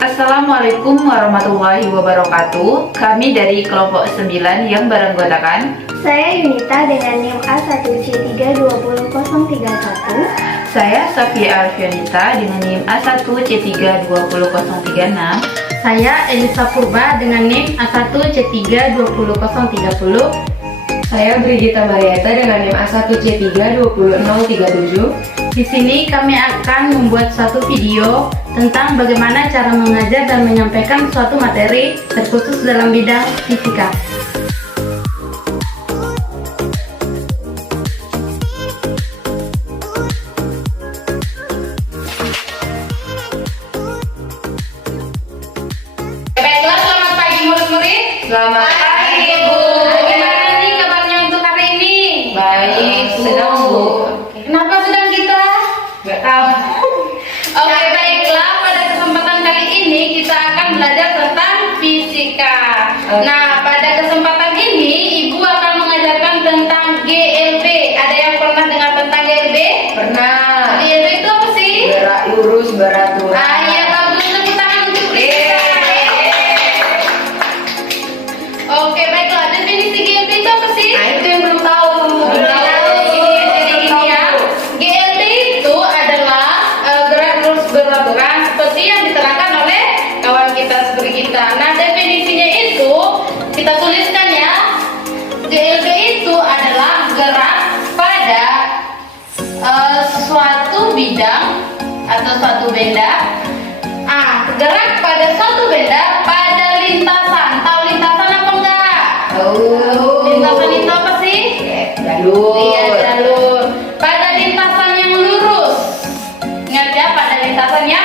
Assalamualaikum warahmatullahi wabarakatuh. Kami dari kelompok 9 yang beranggotakan Saya Yunita dengan NIM A1C32031. saya Safia Alfianita dengan NIM A1C32036. Saya Elisa Purba dengan NIM A1C32030. Saya Brigita Marieta dengan NIM A1C320037. Di sini kami akan membuat suatu video tentang bagaimana cara mengajar dan menyampaikan suatu materi terkhusus dalam bidang fisika. Baiklah, selamat pagi murid-murid. Selamat pagi, Bu. Gimana nih kabarnya untuk hari ini? Baik, sedang, Bu. Kenapa sedang kita? Nggak tahu. Oke, baiklah. Pada kesempatan kali ini kita akan belajar tentang fisika. Nah, pada kesempatan ini Ibu akan mengajarkan tentang GLB. Ada yang pernah dengar tentang GLB? Pernah. GLB itu apa sih? Gerak lurus beratur. Iya, bagus. Tepuk tangan untuk Brigita. Oke, baiklah. Definisi GLB itu apa sih? Nah, itu yang belum tahu. Jadi gini ya, GLB itu adalah gerak lurus berlaburan seperti yang diterangkan oleh kawan kita seperti kita. Nah, definisinya itu kita tuliskan ya. GLB itu adalah gerak pada suatu bidang atau suatu benda. Gerak pada suatu benda pada lintasan. Tahu lintasan apa enggak? Lintasan itu apa sih? Jalur. Iya, jalur. Pada lintasan yang lurus. Ingat ya, pada lintasan yang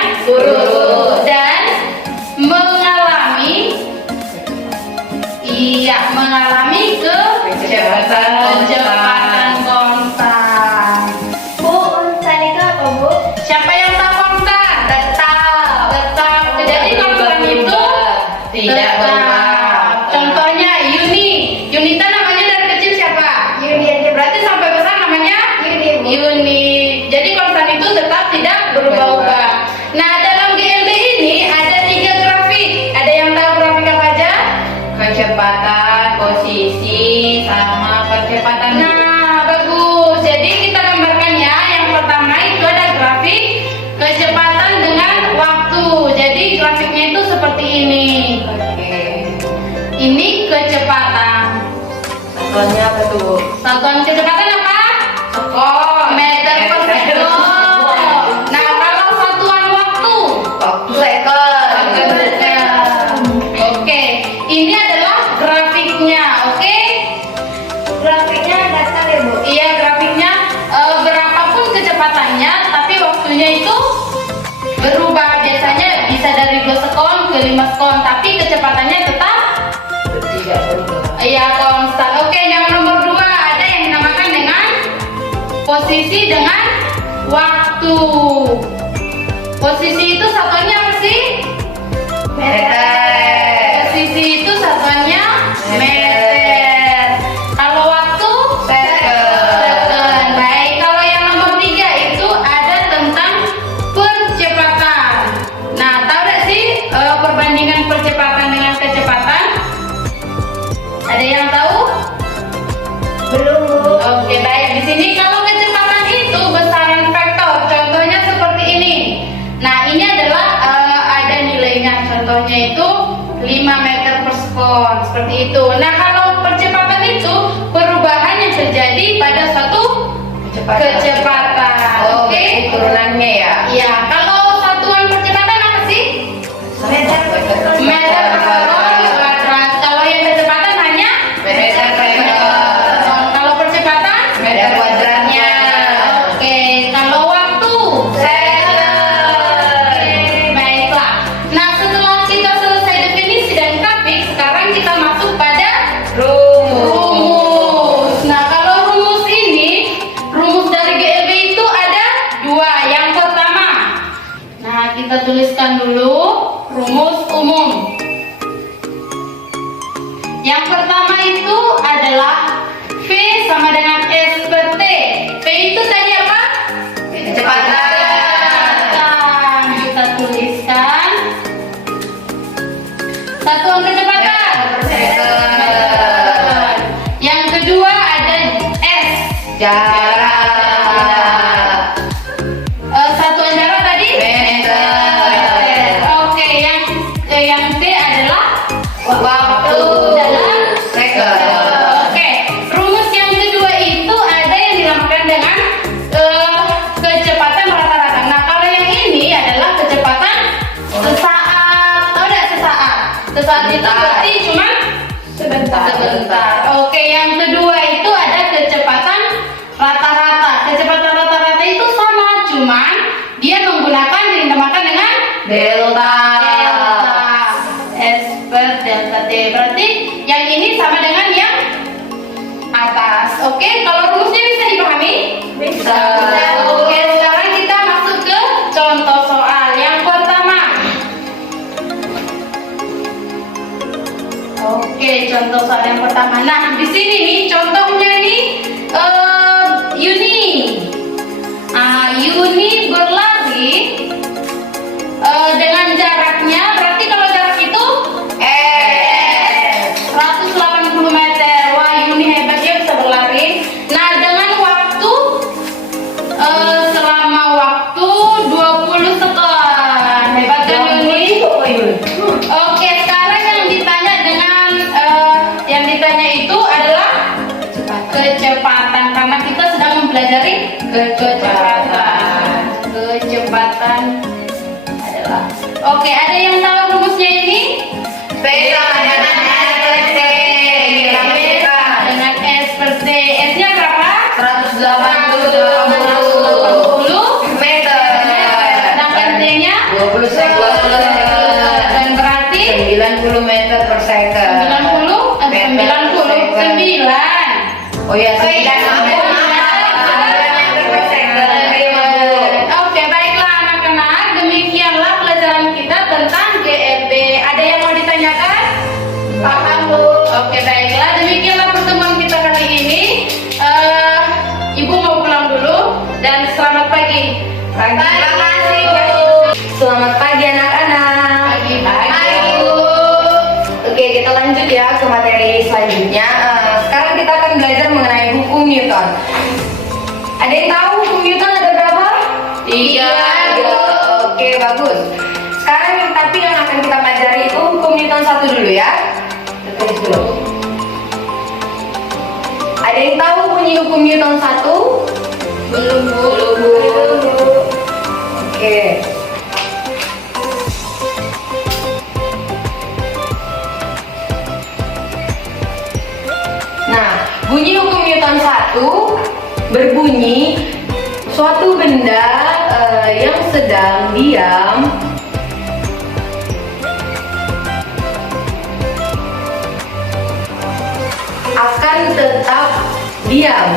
lurus. Dan mengalami kecepatan konstan. Bu, konstan itu apa, Bu? Siapa yang tahu konstan? Tetap. Jadi konstan itu tidak tetap. berubah. Contohnya Yunita namanya dari kecil siapa? Yuni. Berarti sampai besar namanya Yuni, Bu. Yuni. Jadi konstan itu tetap tidak berubah-ubah. Nah, dalam GLB ini ada 3 grafik. Ada yang tahu grafik apa aja? Kecepatan, posisi, sama percepatan. Nah, bagus. Jadi kita gambarkan ya. Yang pertama itu ada grafik kecepatan dengan waktu. Jadi grafiknya itu seperti ini. Oke. Ini kecepatan. Satuannya apa tuh? Satuan kecepatan apa? Sekon. Meter per second. Nah, kalau satuan waktu, Waktu second. Oke, ini adalah grafiknya. Oke, Grafiknya datar ya, Bu? iya grafiknya berapapun kecepatannya, tapi waktunya itu berubah. Biasanya bisa dari 2 sekon ke 5 sekon, tapi kecepatannya tetap Tidak berubah. iya konstan. Oke, yang nomor 2 ada yang dinamakan dengan posisi dengan waktu. Posisi itu satuannya apa sih? Meter. Posisi itu satuannya meter. Kalau waktu second. Baik, kalau yang nomor 3 itu ada tentang percepatan. Nah, tahu nggak sih perbandingan percepatan dengan kecepatan? Ada yang tahu? Belum, Bu. Oke, baik. Di sini kalau kecepatan itu besaran vektor. Contohnya seperti ini. Nah, ini adalah ada nilainya. Contohnya itu 5 meter per sekon. Seperti itu. Nah, kalau percepatan itu perubahan yang terjadi pada suatu kecepatan. Oh, Oke? turunannya ya. Iya. Kalau satuan percepatan apa sih? Meter per second. Meter per sekon kuadrat. Kalau yang kecepatan hanya Meter per second. Kalau percepatan Meter kuadratnya. Oke, kalau waktu baiklah. Nah, setelah kita selesai definisi dan grafik, sekarang kita masuk pada rumus. Nah, kalau rumus ini, rumus dari GLB itu ada 2. Yang pertama, nah kita tuliskan dulu rumus umum. Yang pertama itu adalah V sama dengan S per T. V itu tadi apa? Kecepatan. Kita tuliskan Sebentar. Oke, yang kedua itu ada kecepatan rata-rata. Kecepatan rata-rata itu sama, cuman dia menggunakan dinamakan dengan Delta. S per delta T. Berarti yang ini sama dengan yang atas. Oke, kalau rumusnya bisa dipahami? Bisa. Oke, sekarang kita masuk ke contoh soal yang pertama. Oke, contoh soal yang pertama. Nah, di sini nih contohnya nih Yuni. Yuni berlari dengan jaraknya, berarti kalau jarak itu 180 meter. Wah, Yuni hebat, dia bisa berlari. Nah, dengan waktu selama waktu 20 sekon. Hebat kan Yuni? Oke, sekarang yang ditanya itu adalah kecepatan, karena kita sedang mempelajari kecepatan adalah. Oke, ada yang tahu rumusnya ini? P sama dengan S per T. Dengan S per T. S-nya berapa? 180 meter. Sedangkan T-nya 20 sekon. dan berarti 90 meter per second. 99. Oh ya, 9 meter per second. Oke, baiklah anak-anak, demikianlah pelajaran kita tentang GEP. Ada yang mau ditanyakan? Paham, Bu? Oke, baiklah, demikianlah pertemuan kita kali ini. Ibu mau pulang dulu dan selamat pagi. Terima kasih, Bu. Selamat pagi anak-anak. Pagi. Oke, kita lanjut ya ke materi selanjutnya. Sekarang kita akan belajar mengenai hukum Newton. Ada yang tahu hukum Newton ada berapa? 3. Oke, bagus. Sekarang yang akan kita pelajari itu hukum Newton 1 dulu ya. Tulis dulu. Ada yang tahu bunyi hukum Newton 1? Belum, Bu. Oke. Nah, bunyi hukum Newton 1 berbunyi suatu benda yang sedang diam akan tetap diam,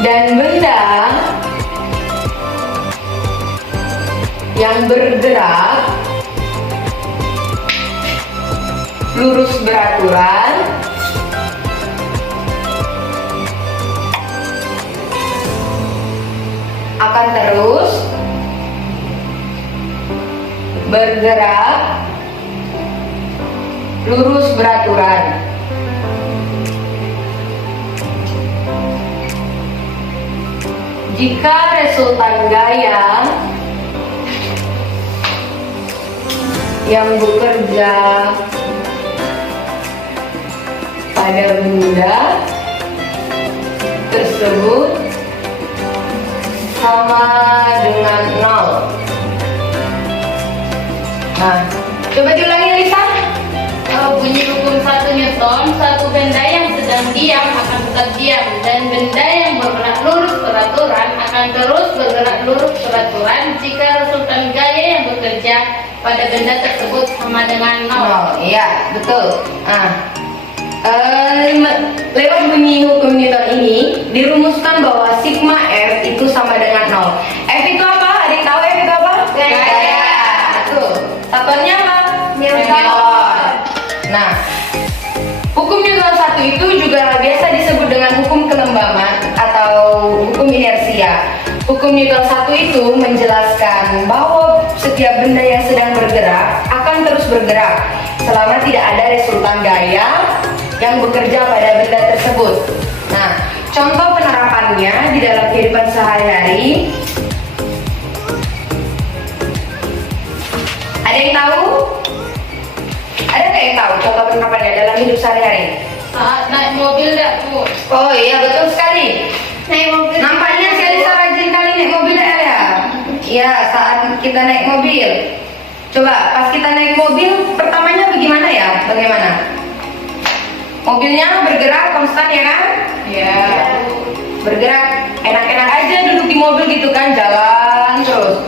dan benda yang bergerak lurus beraturan akan terus bergerak lurus beraturan. Jika resultan gaya yang bekerja pada benda tersebut sama dengan 0. Nah, coba diulangi Lisa. Bunyi hukum 1 Newton, satu benda yang sedang diam akan tetap diam, dan benda yang bergerak lurus beraturan akan terus bergerak lurus beraturan jika resultan gaya yang bekerja pada benda tersebut sama dengan 0. Iya, betul. Nah, lewat bunyi hukum Newton ini dirumuskan bahwa sigma F itu sama dengan 0. F itu apa? Adik tahu F itu apa? Gaya. Betul. Satuannya apa? Newton. Nah, hukum Newton 1 itu juga biasa disebut dengan hukum kelembaman atau hukum inersia. Hukum Newton 1 itu menjelaskan bahwa setiap benda yang sedang bergerak akan terus bergerak selama tidak ada resultan gaya yang bekerja pada benda tersebut. Nah, contoh penerapannya di dalam kehidupan sehari-hari. Ada yang tahu? Ada nggak yang tahu contoh penerapannya dalam hidup sehari-hari? Saat naik mobil dah, Bu. Oh iya, betul sekali. Naik mobil. Nampaknya sekali rajin kali naik mobil ya? Iya, saat kita naik mobil. Coba pas kita naik mobil pertamanya bagaimana? bagaimana? Mobilnya bergerak konstan ya kan? Ya. Bergerak enak-enak aja duduk di mobil gitu kan, jalan terus.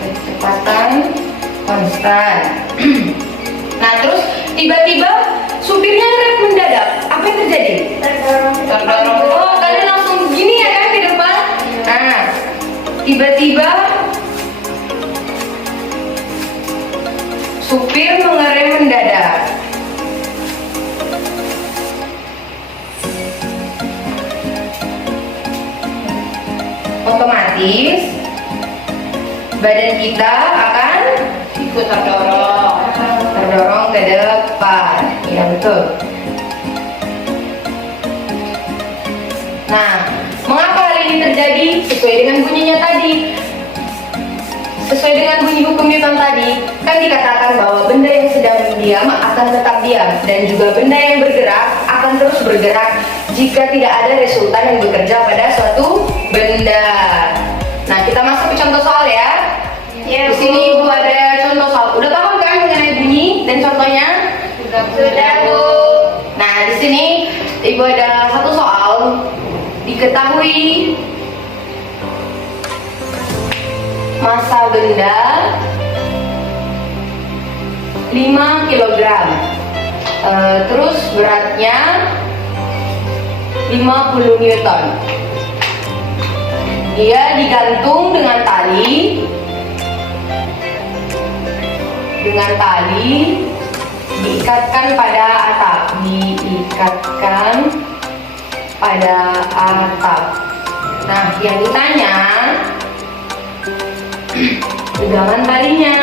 Kecepatan konstan. Nah terus tiba-tiba supirnya rem mendadak. Apa yang terjadi? Terdorong. Oh kalian langsung begini ya kan di depan. Nah tiba-tiba supir mengerem mendadak. Otomatis badan kita akan Ikut terdorong. ke depan. Ya betul. Nah, mengapa hal ini terjadi? Sesuai dengan bunyinya tadi. Sesuai dengan bunyi hukum Newton tadi, kan dikatakan bahwa benda yang sedang diam akan tetap diam, dan juga benda yang bergerak akan terus bergerak jika tidak ada resultan yang bekerja pada suatu benda. Nah, kita masuk ke contoh soal ya. Ya, Di sini Ibu ada contoh soal. Udah paham kan mengenai bunyi dan contohnya? Sudah, Bu. Nah, di sini Ibu ada satu soal. Diketahui massa benda 5 kg. Terus beratnya 50 Newton. Dia digantung dengan tali diikatkan pada atap, Nah, yang ditanya tegangan talinya.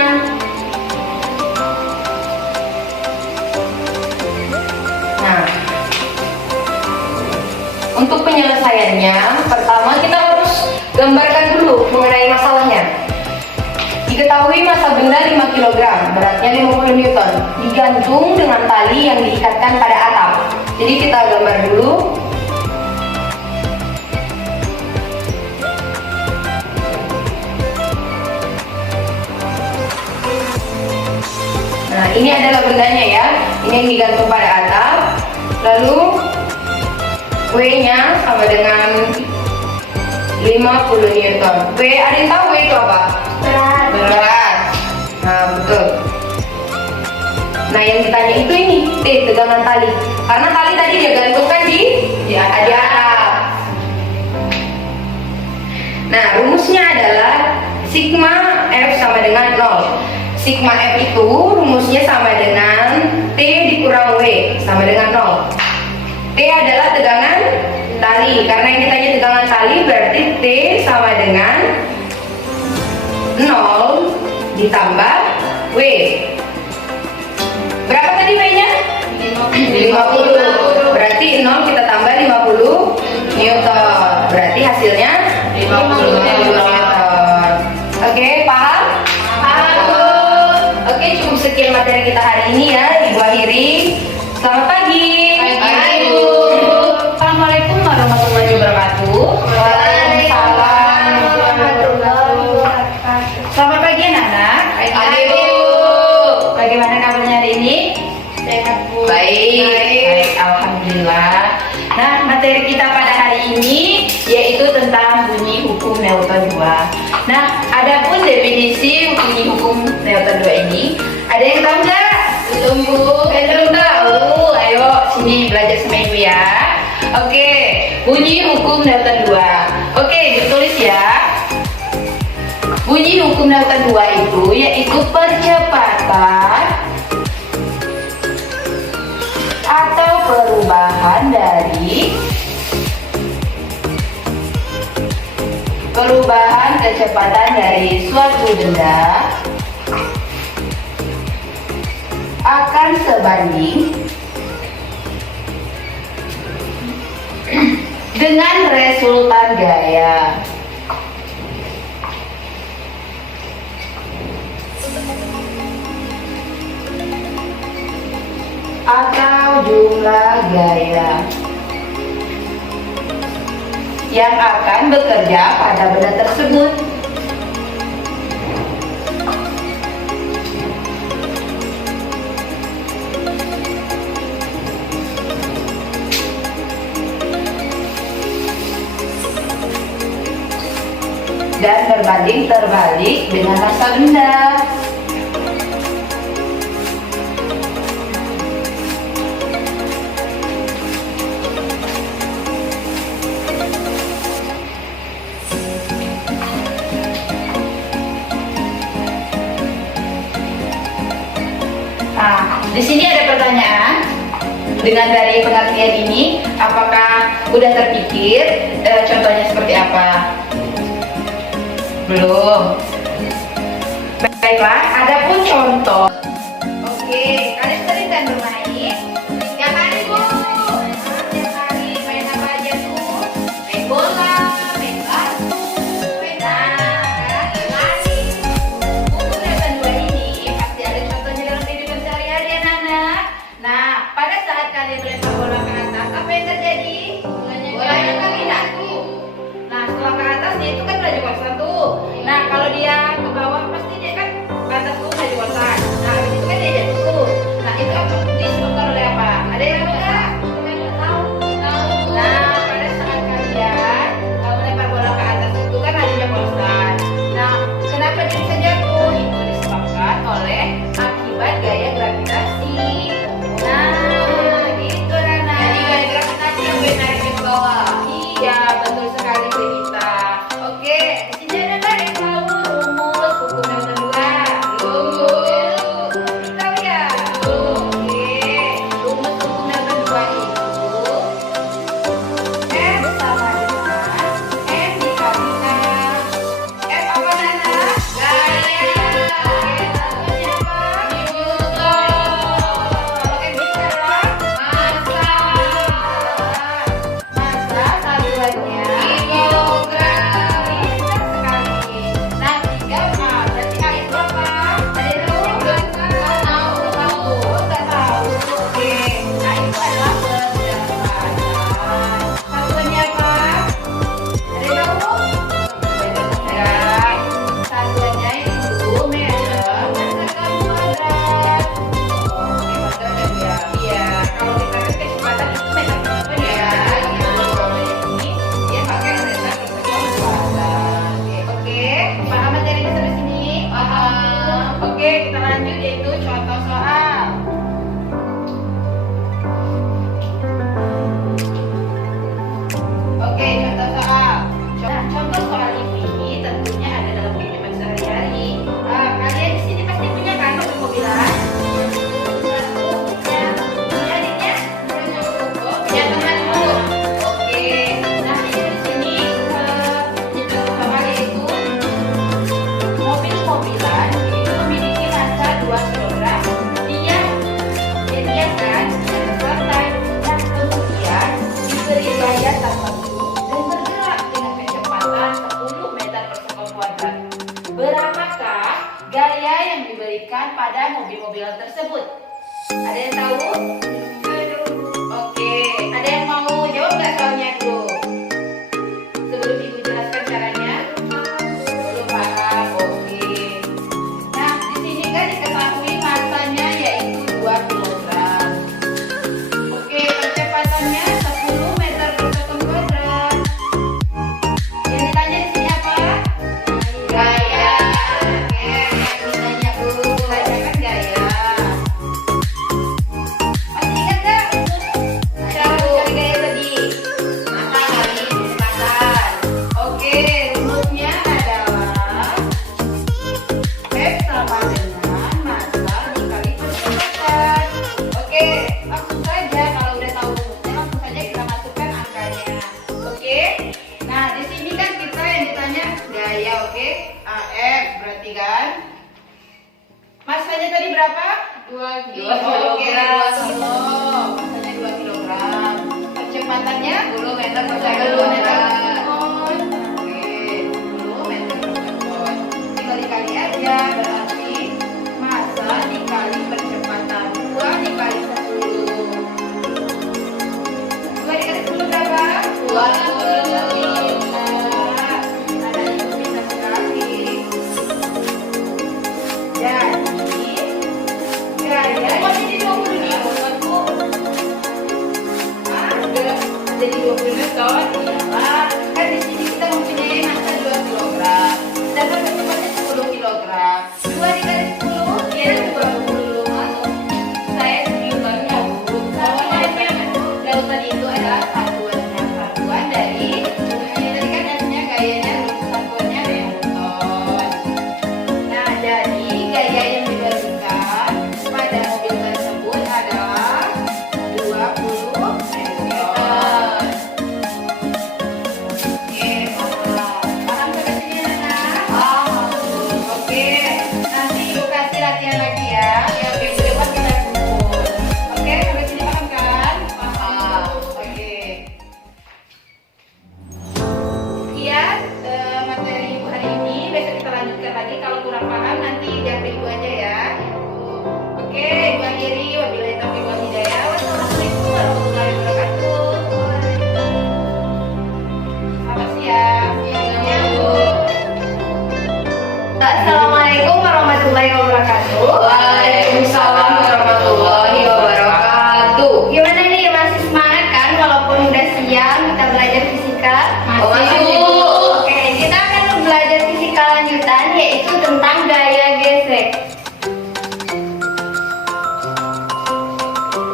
Nah, untuk penyelesaiannya, pertama kita harus gambarkan dulu mengenai masalahnya. Diketahui massa benda 5 kg, beratnya 50 Newton, digantung dengan tali yang diikatkan pada atap. Jadi kita gambar dulu. Nah, ini adalah bendanya ya. Ini yang digantung pada atap. Lalu W-nya sama dengan 50 Newton. W, ada yang tahu W itu apa? Berat. Nah, betul. Nah, yang ditanya itu ini, tegangan tali. Karena tali tadi dia gantungkan di atap. Nah, rumusnya adalah sigma F sama dengan 0. Sigma F itu rumusnya sama dengan T dikurang W sama dengan 0. T adalah tegangan tali. Karena yang ditanya tegangan tali berarti T sama dengan 0 ditambah W. Berapa tadi W-nya? 50. Berarti 0 kita tambah 50 Newton. Berarti hasilnya 50 Newton. Oke, paham? Oke, cukup sekian materi kita hari ini ya, Ibu akhiri. Selamat pagi. Pagi. Assalamualaikum warahmatullahi wabarakatuh. Waalaikumsalam. Selamat pagi anak-anak. Pagi, Bu. Bagaimana kabarnya hari ini? Sehat, Bu. Baik. Alhamdulillah. Nah, materi kita pada hari ini yaitu tentang bunyi hukum Newton 2. Nah, adapun definisi bunyi hukum Newton 2 ini, ada yang tahu nggak? Belum, Bu. Belum tahu. Ayo sini belajar sama Ibu ya. Oke, bunyi hukum Newton 2. Oke, ditulis ya. Bunyi hukum Newton 2 itu yaitu percepatan atau perubahan kecepatan dari suatu benda akan sebanding dengan resultan gaya. Atau jumlah gaya yang akan bekerja pada benda tersebut. dan berbanding terbalik dengan massa benda. Nah, di sini ada pertanyaan. Dengan dari pengertian ini, apakah udah terpikir contohnya seperti apa? Belum. Baiklah, adapun contoh. Oke, kalian sering kan bermain? Tiap hari bu. Tiap hari main apa aja tuh? Main bola, main kartu, main lari. Buku Newton 2 ini pasti ada contohnya dalam kehidupan sehari-hari anak-anak. Nah, pada saat kalian melempar bola ke atas, apa yang terjadi? Bolanya kan jatuh. Nah, setelah ke atas dia itu kan melaju konsen tuh. Nah, kalau dia ke bawah pasti dia kan ke atas tuh melaju konsen. Nah, habis itu kan dia jatuh. Nah, itu apa disebabkan oleh apa? Ada yang tahu nggak? Tahu. Nah, pada saat kalian melempar bola ke atas itu kan lajunya konsen. Nah, kenapa dia bisa jatuh? Itu disebabkan oleh akibat gaya gravitasi. Nah, gitu Nana. Jadi gaya gravitasi yang menarik ke bawah. Iya, betul sekali Benita. Oke, di sini ada nggak yang tahu rumus hukum Newton 2? Belum. Tahu ya? Oke, rumus hukum Newton 2 itu F sama dengan M dikalikan F apa Nana? Gaya. Oke, satunya apa? Kalau M dikalikan massa. Massa satuannya kilogram. Pintar sekali. Nah, 3A berarti A itu apa? Ada yang tahu? Tahu. Nggak tahu. Oke. A itu adalah berat badan. Satuannya apa? Ada yang tahu? Berat. Satuannya itu meter per sekon kuadrat. Oke, meter ya. Iya. Kalau kita kan kecepatan itu meter per sekon ya. Ini dia pakai meter per sekon kuadrat. Oke. Paham materinya sampai sini? Paham. Oke, kita lanjut yaitu contoh soal. Oke, contoh soal. Nah, contoh soal ini tentunya ada dalam kehidupan sehari-hari. Kalian di sini pasti punya kan mobil-mobilan? Punya adiknya? Punya teman bu? Oke. Nah, ini di sini di contoh soal yaitu mobil-mobilan itu memiliki massa 2 kg. Dia kan di atas lantai. Nah, kemudian diberi gaya tertentu dan bergerak dengan kecepatan 10 meter per sekon kuadrat. Berapakah gaya yang diberikan pada mobil-mobilan tersebut? Ada yang tahu? Oke, ada yang mau jawab nggak soalnya dulu? Sebelum ibu jelaskan caranya? Belum paham, oke. Nah, di sini kan diketahui massanya yaitu 2 kg. Oke, kecepatannya 10 meter per sekon kuadrat. Yang ditanya di sini apa? Gaya. Oke, yang ditanya dulu kan gaya. Masih ingat nggak? Cara mencari gaya tadi? Massa kali kecepatan. Oke, rumusnya adalah F sama dengan massa dikali kecepatan. Oke, langsung saja kalau udah tahu rumusnya langsung saja kita masukkan angkanya. Oke. Nah, di sini kan kita yang ditanya gaya, oke? AF berarti kan massanya tadi berapa? 2 kg. Oke, 2 kilo. Massanya 2 kg. Kecepatannya 10 meter per sekon. Oke, 10 meter per sekon. Tinggal dikali aja, berarti massa dikali percepatan 2 dikali 10. 2 dikali 10 berapa? 20. Ada itu bisa sekali. Jadi gaya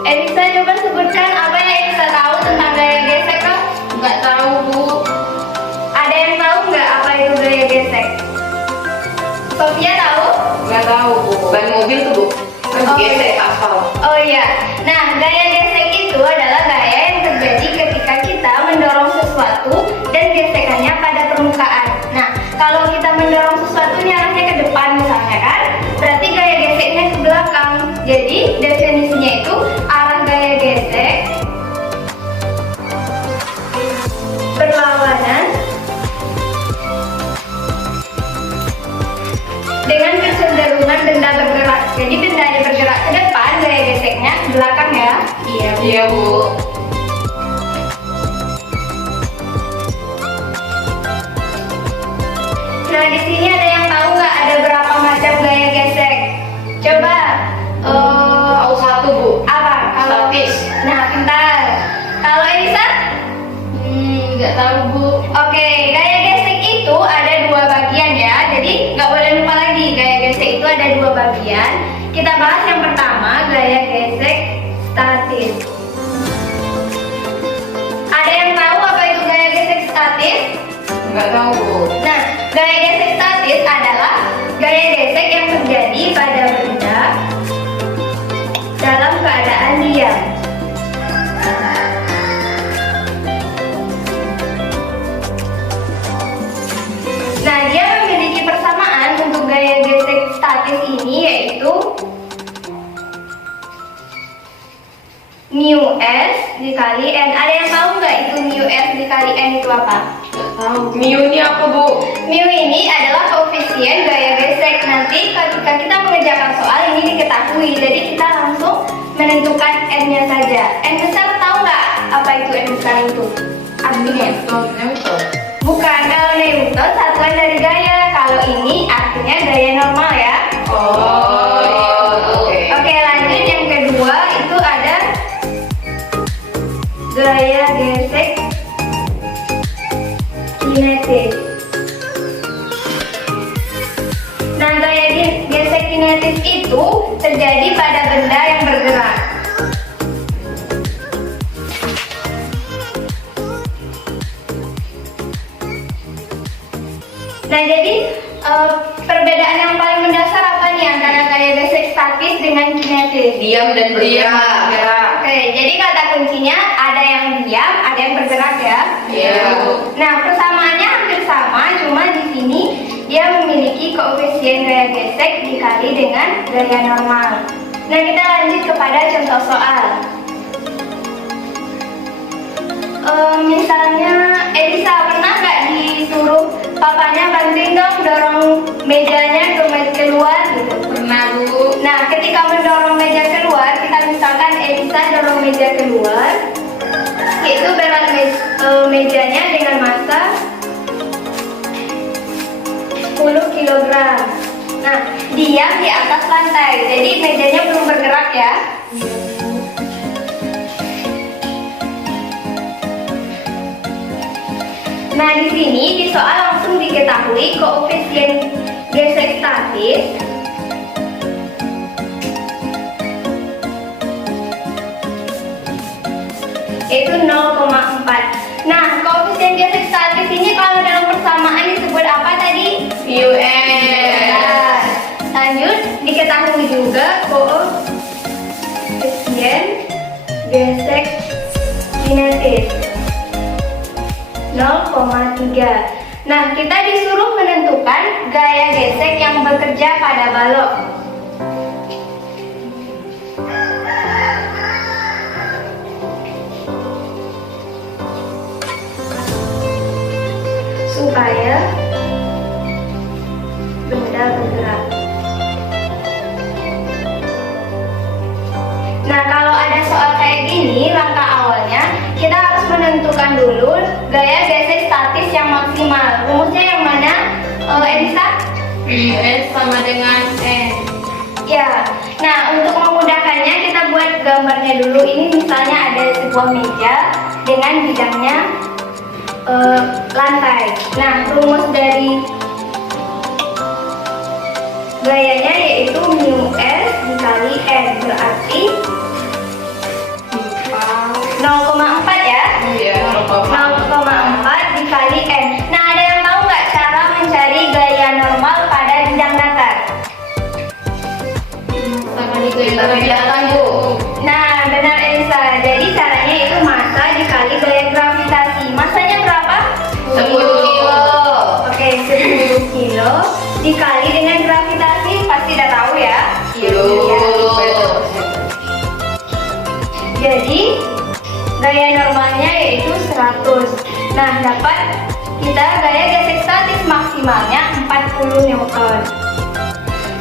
Elisa coba sebutkan apa yang Elisa tahu tentang gaya gesek Kak? Nggak tahu Bu. Ada yang tahu nggak apa itu gaya gesek? Sofia tahu? Nggak tahu Bu. Ban mobil tuh Bu. Kan gesek aspal. Oh iya. Nah, gaya gesek itu adalah gaya yang terjadi ketika kita mendorong sesuatu dan gesekannya pada permukaan. Nah, kalau kita mendorong sesuatu arahnya ke depan misalnya kan, berarti gaya geseknya ke belakang. Jadi definisinya itu arah gaya gesek berlawanan dengan kecenderungan benda bergerak. Jadi bendanya bergerak ke depan, gaya geseknya ke belakang ya. Iya Bu. Nah, di sini ada yang tahu nggak ada berapa macam gaya gesek? Coba. Tahu satu Bu. Apa? Kalau Statis. Nah, pintar. Kalau Elisa? Nggak tahu Bu. Oke, gaya gesek itu ada dua bagian ya. Jadi nggak boleh lupa lagi, gaya gesek itu ada dua bagian. Kita bahas yang pertama, gaya gesek statis. Ada yang tahu apa itu gaya gesek statis? Nggak tahu Bu. Nah, gaya gesek statis adalah gaya gesek yang terjadi pada benda dalam keadaan diam. Nah, dia memiliki persamaan untuk gaya gesek statis ini, yaitu mu s dikali n. Ada yang tahu nggak itu mu s dikali n itu apa? Mu ini apa Bu? Mu ini adalah koefisien gaya gesek. Nanti ketika kita mengerjakan soal ini diketahui, jadi kita langsung menentukan n-nya saja. N besar tahu nggak apa itu n besar itu? Artinya? Newton. Bukan, kalau Newton satuan dari gaya. Kalau ini artinya gaya normal ya. Oh, oke. Oke, lanjut yang kedua itu ada gaya gesek kinetis. Nah, gaya gesek kinetis itu terjadi pada benda yang bergerak. Nah, jadi perbedaan yang paling mendasar apa nih antara gaya gesek statis dengan kinetis? Diam dan bergerak. Oke, jadi kata kuncinya ada yang diam, ada yang bergerak ya. Iya. Nah, persamaannya hampir sama, cuma di sini dia memiliki koefisien gaya gesek dikali dengan gaya normal. Nah, kita lanjut kepada contoh soal. Misalnya Elisa pernah nggak disuruh papanya bantuin dong dorong mejanya keluar gitu? Pernah Bu. Nah, ketika mendorong meja keluar, kita misalkan Elisa dorong meja keluar, yaitu berat mejanya dengan massa 10 kg. Nah, diam di atas lantai, jadi mejanya belum bergerak ya. Nah, di sini di soal langsung diketahui koefisien gesek statis yaitu 0,4. Nah, koefisien gesek statis ini kalau dalam persamaan disebut apa tadi? Mu n. Nah, lanjut diketahui juga koefisien gesek kinetis 0,3. Nah, kita disuruh menentukan gaya gesek yang bekerja pada balok. Supaya benda bergerak. Nah, kalau ada soal kayak gini, langkah awalnya kita harus menentukan dulu gaya gesek statis yang maksimal. Rumusnya yang mana, Elisa? S sama dengan N. Ya. Nah, untuk memudahkannya kita buat gambarnya dulu. Ini misalnya ada sebuah meja dengan bidangnya lantai. Nah, rumus dari gayanya yaitu mu s dikali n, berarti biasa. Jadi caranya itu massa dikali gaya gravitasi. Massanya berapa? 10 kilo. Oke, 10 kilo dikali dengan gravitasi, pasti udah tahu ya. Kilo. Jadi gaya normalnya yaitu 100. Nah, dapat kita gaya gesek statis maksimalnya 40 Newton.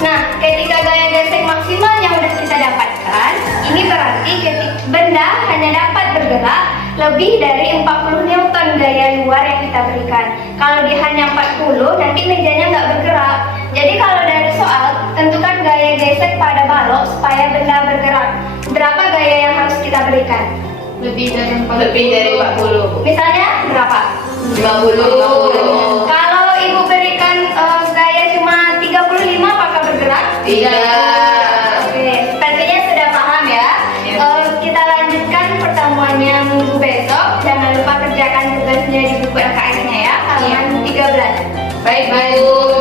Nah, ketika gaya gesek maksimalnya udah kita dapatkan, ini berarti ketika benda hanya dapat bergerak lebih dari 40 Newton gaya luar yang kita berikan. Kalau dia hanya 40, nanti mejanya nggak bergerak. Jadi kalau dari soal, tentukan gaya gesek pada balok supaya benda bergerak. Berapa gaya yang harus kita berikan? Lebih dari 40. Lebih dari 40. Misalnya berapa? 50. Kalau ibu berikan gaya cuma 35, apakah bergerak? Tidak. Oke, sepertinya sudah paham ya. Kita lanjutkan pertemuannya minggu besok. Jangan lupa kerjakan tugasnya di buku LKS-nya ya, halaman 13. Baik, Bu.